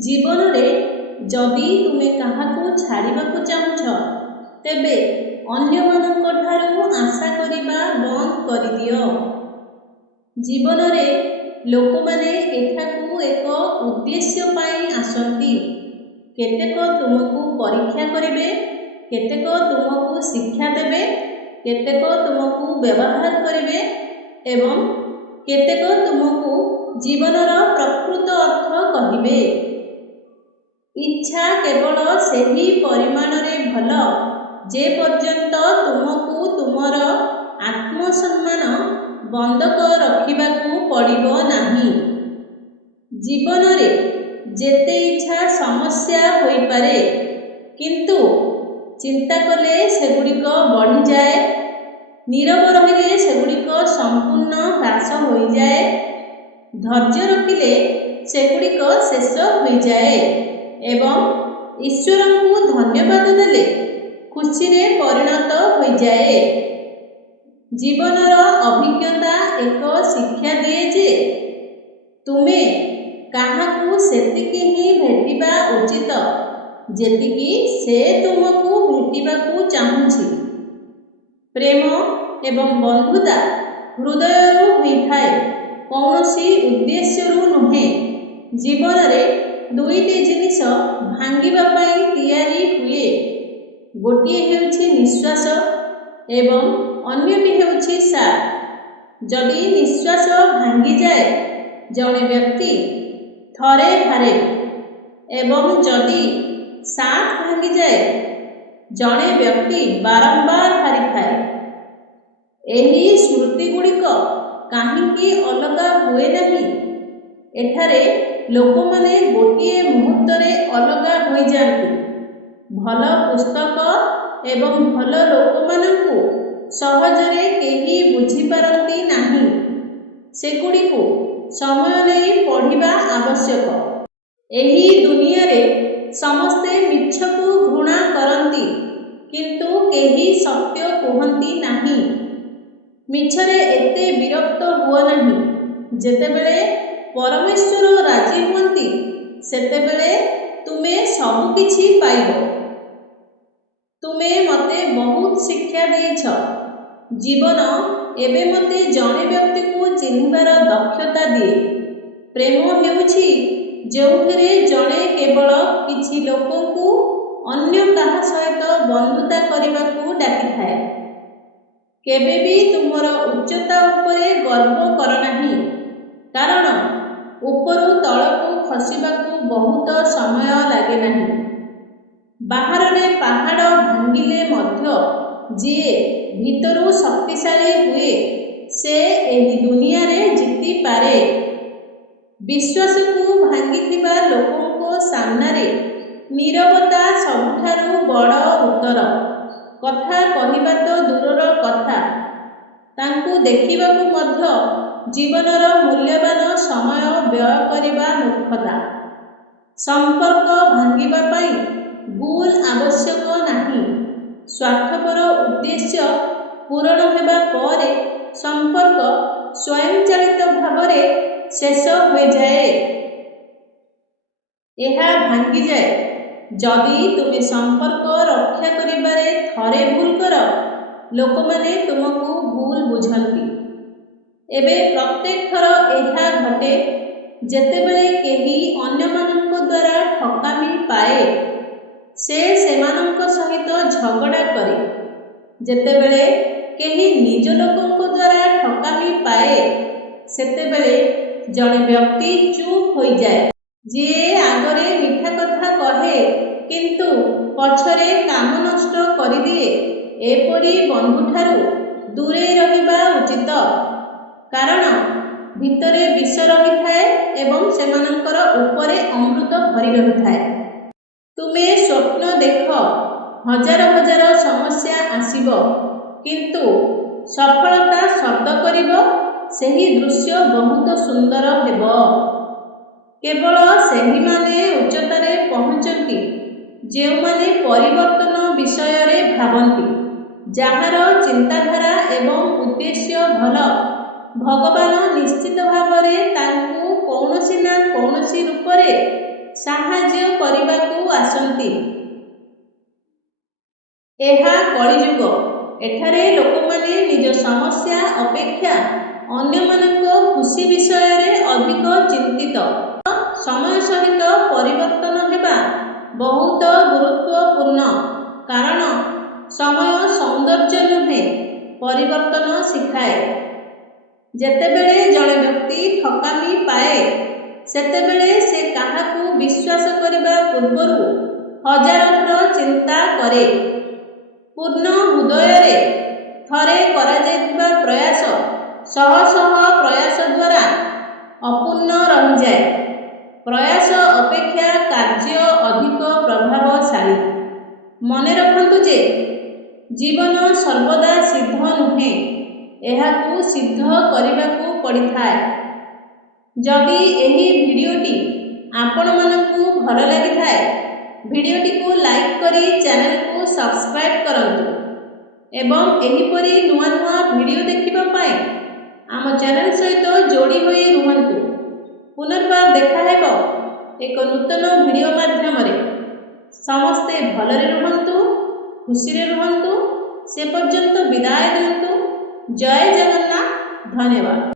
जीवन में जदि तुमे काहाकू छाड़िबाकू चाहुछ तेबे अन्यमानंक ठारू आशा करिबा बंद करिदियो। जीवन में लोक माने एठाकू एक उद्देश्य पाई आसंती। केतेक तुमको परीक्षा करिबे, केतेक तुमको शिक्षा देबे, केतेक तुमको व्यवहार करिबे एवं केतेक तुमको जीवनर प्रकृत अर्थ कहिबे। इच्छा केवल सेही परिमाण रे भल जे पर्यंत तुमको तुमर आत्मसम्मान बंधक रखिबाकू पड़िबो नाही। जीवन रे जेते इच्छा समस्या होई पारे, किंतु चिंता कले सेगुड़िक बढ़ी जाए, नीरव रहिले सेगुड़िक संपूर्ण ह्रास होई जाए, धैर्य रखिले सेगुड़िक शेष होई जाए एवं ईश्वर को धन्यवाद देले खुशी रे परिणत हो जाए। जीवनर अभिज्ञता एक शिक्षा दिए जे तुमे काहाकू सेतिकी ही भेटिबा उचित जेतिकी से तुमको भेटिबाकू चाहुछि। प्रेम एवं बंधुता हृदयरू होइथाए, कौनसी उद्देश्यरू नुहे। जीवन रे दुईटी जिनिस भांगिबा पाई तैयारी हुए, गोटिए हेउछि निश्वास एवं अन्यटी हेउछि साथ। जदि निश्वास भांगी जाए जड़े व्यक्ति थरे हारे एवं जदि साथ भांगी जाए जड़े व्यक्ति बारंबार हारी थाए। एही स्मृति गुड़िक काहींकी अलगा हुए नहीं। एठारे लोक माने गोटिए मुहूर्त रे अलगा हो जाती। भल पुस्तक एवं भल लोक मानकू सहजरे केही बुझी पारती नाही। सेगुड़िकू समय नहीं पढ़िबा आवश्यक। एही दुनिया रे समस्ते मिछकू घृणा करती, किंतु केही सत्य कहती नाही। मिछरे एते विरक्त हुआ नहीं। जेतेबेले परमेश्वर राजी हुअन्ति सेतेबेले तुमे सब किछि पाइबो। तुमे मते बहुत शिक्षा देइछ। जीवन एबे मते जणे व्यक्ति को चिन्हबार दक्षता दिए। प्रेम हेउछि जोउथिरे जणे केवल किछि लोकଙ୍କୁ अन्य काहा सहित बंधुता करिबाकू डाकिथाए। केबे भी तुमर उच्चता उपरे गर्व कर नाही, कारण उपरू तळकू खसिबाकू बहुत समय लागे नाही। बाहर रे पहाड़ भांगिले मध्य जिए भीतरू शक्तिशाली हुए से एही दुनिया रे जीति पारे। विश्वास को भांगिथिबा लोकंको सामनारे नीरवता सबुठारू बड़ उत्तर। कथा कहिबा तो दूरर कथा, तांकू देखिबाकू मध्य जीवनर मूल्यवान समय व्यय करिबा मूर्खता। संपर्क भांगिबा पाई भूल आवश्यक नाही। स्वार्थपर उद्देश्य पूरण हेबा परे संपर्क स्वयंचालित भावरे शेष हो जाए। एहा भांगी जाए जदि तुमे संपर्क रक्षा करिबारे थरे भूल कर, लोक माने तुमको भूल बुझंती। एबे प्रत्येक थर एहा घटे जेतेबेले केही अन्यमानंक द्वारा ठकामी पाए, से सेमानंक सहित झगड़ा करे। जेतेबेले केही निज लोकंक द्वारा ठकामी पाए, सेतेबेले जड़े व्यक्ति चुप हो जाए। जे आगरे मिठा कथा कहे किंतु पछरे काम नष्ट करिदिए, एपरी बंधुठारू दूरे रहिबा उचित। कारण भितरे विष रही थाए एवं सेमानंकर उपरे अमृत भरी रही थाए। तुमे स्वप्न देख, हजार हजार समस्या आसीबो, किंतु सफलता शब्द करिबो सेही दृश्य बहुत सुंदर हेबो। केवल सेही माने उच्चतारे पहुंचती जेउमाने परिवर्तन विषय रे भावंती, जहार चिंताधारा एवं उद्देश्य भल। भगवान निश्चित भाव में तांकू कौनसी ना कौनसी रूप ସାହାଯ୍ୟ କରିବାକୁ ଆସନ୍ତି। ଏହା କଳିଯୁଗ। ଏଠାରେ ଲୋକମାନେ ନିଜ ସମସ୍ୟା ଅପେକ୍ଷା ଅନ୍ୟମାନଙ୍କ ଖୁସି ବିଷୟରେ ଅଧିକ ଚିନ୍ତିତ। ସମୟ ସହିତ ପରିବର୍ତ୍ତନ ହେବା ବହୁତ ଗୁରୁତ୍ୱପୂର୍ଣ୍ଣ, କାରଣ ସମୟ ସୌନ୍ଦର୍ଯ୍ୟ ନୁହେଁ, ପରିବର୍ତ୍ତନ ଶିଖାଏ। ଯେତେବେଳେ ଜଣେ ବ୍ୟକ୍ତି ଠକାମି ପାଏ, ସେତେବେଳେ ସେ କାହାକୁ ବିଶ୍ୱାସ କରିବା ପୂର୍ବରୁ ହଜାର ଥର ଚିନ୍ତା କରେ। ପୂର୍ଣ୍ଣ ହୃଦୟରେ ଥରେ କରାଯାଇଥିବା ପ୍ରୟାସ ଶହ ଶହ ପ୍ରୟାସ ଦ୍ୱାରା ଅପୂର୍ଣ୍ଣ ରହିଯାଏ। ପ୍ରୟାସ ଅପେକ୍ଷା କାର୍ଯ୍ୟ ଅଧିକ ପ୍ରଭାବଶାଳୀ। ମନେ ରଖନ୍ତୁ ଯେ ଜୀବନ ସର୍ବଦା ସିଦ୍ଧ ନୁହେଁ, ଏହାକୁ ସିଦ୍ଧ କରିବାକୁ ପଡ଼ିଥାଏ। ଯଦି ଏହି ଭିଡ଼ିଓଟି ଆପଣମାନଙ୍କୁ ଭଲ ଲାଗିଥାଏ, ଭିଡ଼ିଓଟିକୁ ଲାଇକ୍ କରି ଚ୍ୟାନେଲକୁ ସବସ୍କ୍ରାଇବ୍ କରନ୍ତୁ ଏବଂ ଏହିପରି ନୂଆ ନୂଆ ଭିଡ଼ିଓ ଦେଖିବା ପାଇଁ ଆମ ଚ୍ୟାନେଲ ସହିତ ଯୋଡ଼ି ହୋଇ ରୁହନ୍ତୁ। ପୁନର୍ବାର ଦେଖା ହେବ ଏକ ନୂତନ ଭିଡ଼ିଓ ମାଧ୍ୟମରେ। ସମସ୍ତେ ଭଲରେ ରୁହନ୍ତୁ, ଖୁସିରେ ରୁହନ୍ତୁ। ସେ ପର୍ଯ୍ୟନ୍ତ ବିଦାୟ ଦିଅନ୍ତୁ। ଜୟ ଜଗନ୍ନାଥ। ଧନ୍ୟବାଦ।